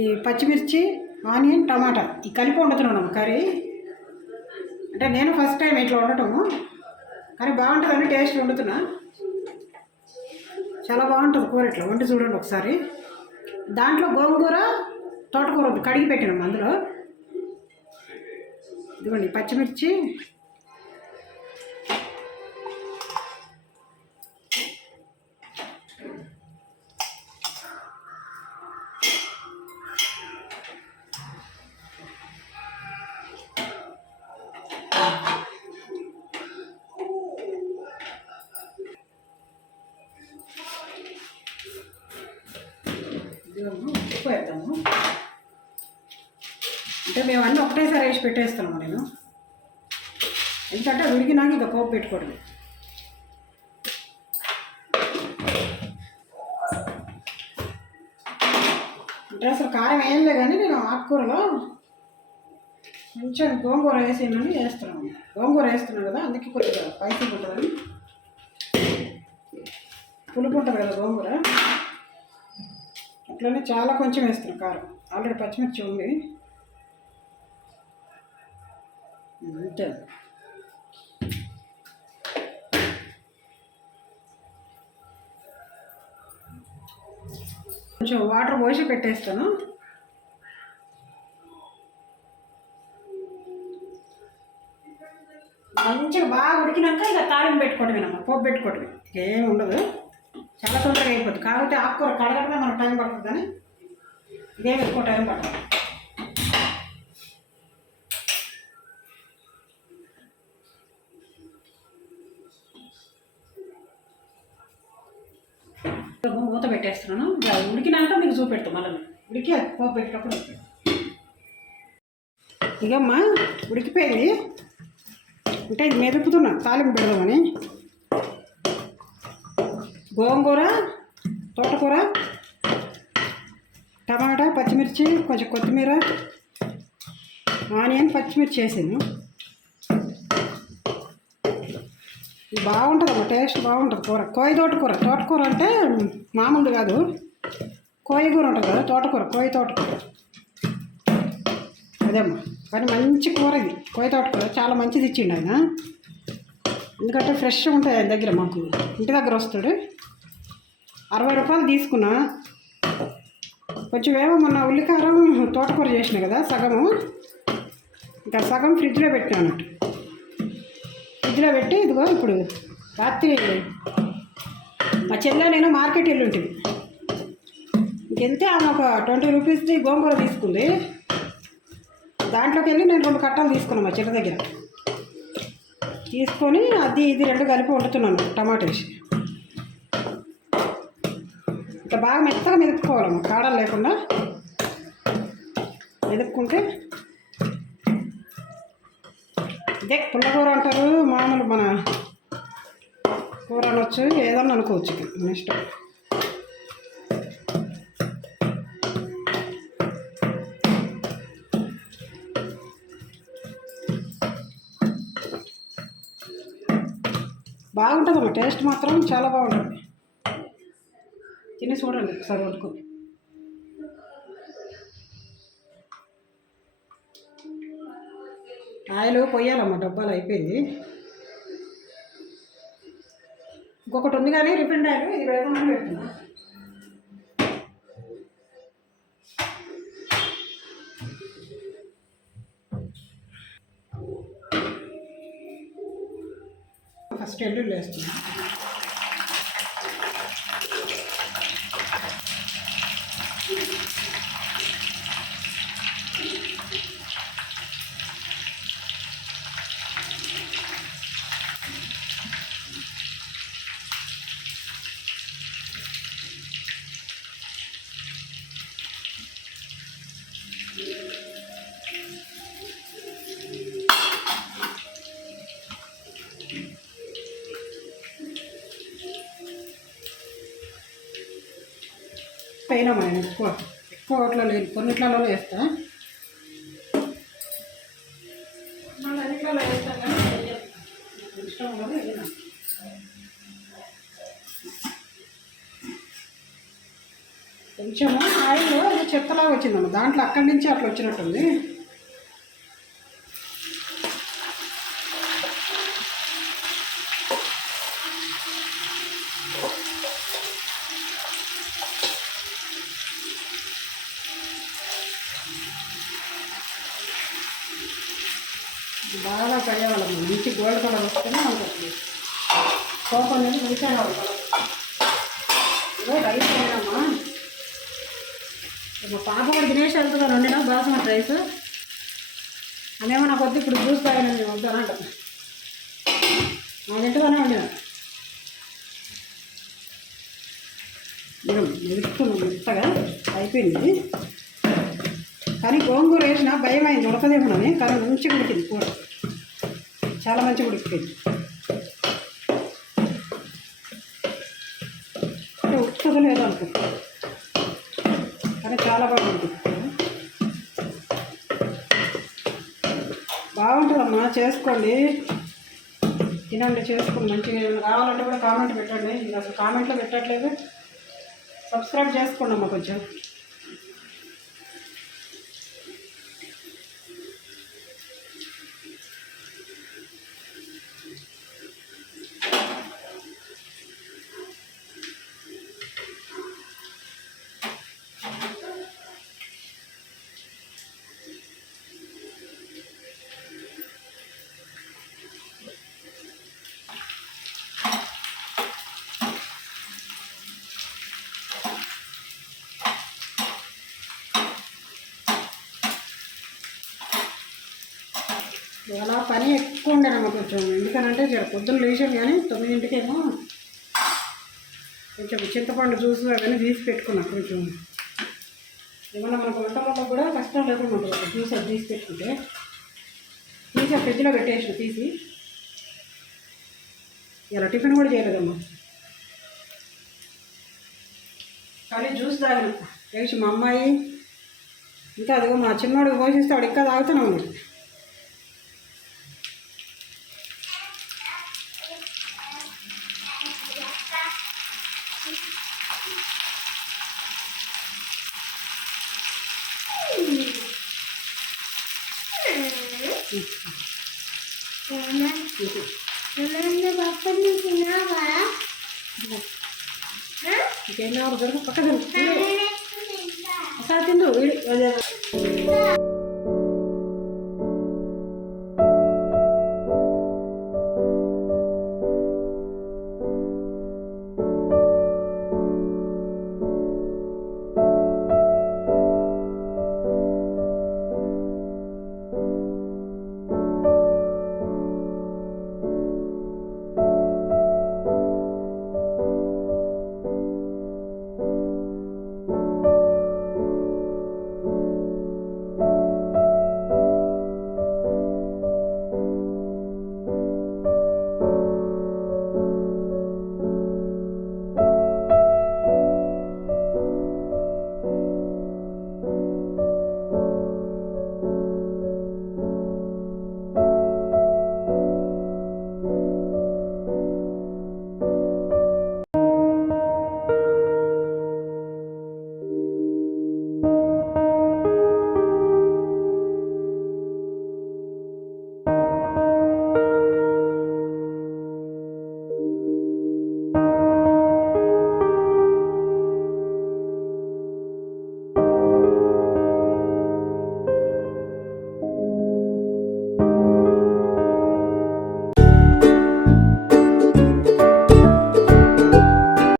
ఈ పచ్చిమిర్చి, ఆనియన్, టమాటా ఈ కలిపి వండుతున్నాను కర్రీ. అంటే నేను ఫస్ట్ టైం ఇట్లా వండటము, కానీ బాగుంటుందని టేస్ట్ వండుతున్నా. చాలా బాగుంటుంది కూర, ఇట్లా వండి చూడండి ఒకసారి. దాంట్లో గోంగూర, తోటకూర కడిగి పెట్టినాము అందులో. ఇదిగోండి పచ్చిమిర్చి, ఉప్పు వేద్దాము. అంటే మేము అన్నీ ఒకటేసారి వేసి పెట్టేస్తున్నాము. నేను ఎందుకంటే ఉడికినాక ఇక పోపు పెట్టుకోవడం. అంటే అసలు కారం వేయలే, కానీ నేను ఆకుకూరలో కొంచెం గోంగూర వేసినని వేస్తున్నాను. గోంగూర వేస్తున్నాను కదా, అందుకే కొద్దిగా స్పైసీ ఉంటుందని. పులుపు ఉంటుంది కదా గోంగూర, అట్లనే చాలా కొంచెం వేస్తున్నాం కారం. ఆల్రెడీ పచ్చిమిర్చి ఉంది అంతే. కొంచెం వాటర్ పోసి పెట్టేస్తాను. మంచిగా బాగా ఉడికినాక ఇక తాలింపు పెట్టుకోవటమేనమ్మా, పోపు పెట్టుకోవటమే, ఏమి ఉండదు. చాలా తొందరగా అయిపోతుంది. కాకపోతే ఆకుకూర కడగడమే మనకు టైం పడుతుంది, కానీ ఇదేం ఎక్కువ టైం పడుతుంది. మూత పెట్టేస్తున్నాను. ఉడికినాక మీకు చూపెడతాం. మళ్ళీ ఉడికి పోపు పెట్టేటప్పుడు ఇకమ్మా ఉడికిపోయింది. అంటే ఇది మెదుపుతున్నా తాలింపు పెడదామని. గోంగూర, తోటకూర, టమాటా, పచ్చిమిర్చి, కొంచెం కొత్తిమీర, ఆనియన్, పచ్చిమిర్చి వేసాను. బాగుంటుందమ్మా, టేస్ట్ బాగుంటుంది కూర. కోయి తోటకూర. తోటకూర అంటే మామూలుది కాదు, కోయిగూర ఉంటుంది కదా, తోటకూర, కోయి తోటకూర అదేమ్మా. కానీ మంచి కూర ఇది, కోయి తోటకూర చాలా మంచిది ఇచ్చిండు ఆయన. ఎందుకంటే ఫ్రెష్ ఉంటుంది ఆయన దగ్గర. మాకు ఇంటి దగ్గర వస్తాడు. 60 రూపాయలు తీసుకున్నా. కొంచెం ఏమో మొన్న ఉల్లికారం తోటకూర చేసిన కదా సగము, ఇంకా సగం ఫ్రిడ్జ్లో పెట్టాను అన్నట్టు. ఫ్రిడ్జ్లో పెట్టి ఇదిగో ఇప్పుడు రాత్రి మా చెల్లె నేను మార్కెట్ వెళ్ళి ఉంటుంది. ఇంకెంతే ఆమె ఒక 20 రూపీస్ది గోంగూర తీసుకుంది. దాంట్లోకి వెళ్ళి నేను 2 కట్టలు తీసుకున్నాను మా చెట్టు దగ్గర. తీసుకొని అది ఇది 2 కలిపి వండుతున్నాను టమాటా వేసి. ఇట్లా బాగా మెత్తగా మెదుపుకోవాలమ్మా, కాడలు లేకుండా మెదుపుకుంటే ఇదే పుల్లకూర అంటారు. మామూలు మన కూర అనొచ్చు, ఏదన్నా అనుకోవచ్చు. నెక్స్ట్ బాగుంటుందమ్మా, టేస్ట్ మాత్రం చాలా బాగుంటుంది. తిని చూడండి ఒకసారి వండుకొని. ఆయిల్ పొయ్యాలమ్మా, డబ్బాలు అయిపోయింది. ఇంకొకటి ఉంది కానీ రిఫైండ్ ఆయిల్, ఇది వేద్దామని పెడుతున్నా. ఫస్ట్ ఎల్లుల్లి వేస్తున్నా. పైన మనం ఎక్కువ వాటిలో లేదు, కొన్నిట్లలో వేస్తా, మళ్ళీ అన్నిట్లలో వేస్తాను. కానీ ఇష్టం కదా ఇది. కొంచెము ఆయిల్ అది చెత్తలాగా వచ్చిందమ్మ, దాంట్లో అక్కడి నుంచి అట్లా వచ్చినట్టుంది. బాగా కడియాలమ్మ, మంచి గోల్డ్ కలర్ వస్తేనే ఉంటుంది. కోపం అనేది మంచిగా కలర్ ఇదో రైస్ అయినామా. మా పాప కూడా తినేసి వెళ్తున్నాను వండినా బాస్మతి రైస్. అదేమో నాకు వద్దు ఇప్పుడు జ్యూస్ తాగిన నేను వద్దు అని అంటాను. ఇంటిగానే వండినా మెరుస్తున్నాను మెత్తగా అయిపోయింది. కానీ గోంగూర వేసిన భయం అయింది ఉడకదేమోనని, కానీ మంచిగా ఉడికింది కూర, చాలా మంచిగా ఉడికిపోయింది. అంటే ఉడుకుతుందో లేదో అనుకుంటా, కానీ చాలా బాగుంటుంది. బాగుంటుందమ్మా, చేసుకోండి, తినండి, చేసుకోండి. మంచిగా ఏమైనా కావాలంటే కూడా కామెంట్ పెట్టండి. ఇది అసలు కామెంట్లో పెట్టట్లేదు. సబ్స్క్రైబ్ చేసుకోండి అమ్మ కొంచెం. ఇవాళ పని ఎక్కువ ఉండేనమ్మ కొంచెం, ఎందుకనంటే పొద్దున్న లేచాను కానీ 9ంటికేమో కొంచెం చింతపండు జ్యూస్ అవన్నీ తీసి పెట్టుకున్నా. కొంచెం ఏమన్నా మనకు వంటలో కూడా కష్టం లేకుండా ఉంటుంది జ్యూస్ అది తీసి పెట్టుకుంటే. తీసి ఫ్రిడ్జ్లో పెట్టేసిన తీసి. ఇలా టిఫిన్ కూడా చేయలేదమ్మా, కానీ జ్యూస్ తాగిన లేచి మా అమ్మాయి ఇంకా అదిగో మా చిన్నోడికి పోషిస్తే వాడు ఇంకా తాగుతూనే ఉన్నాడు. ఇంకేం కావాలి పక్కన ఒకసారి తిందు.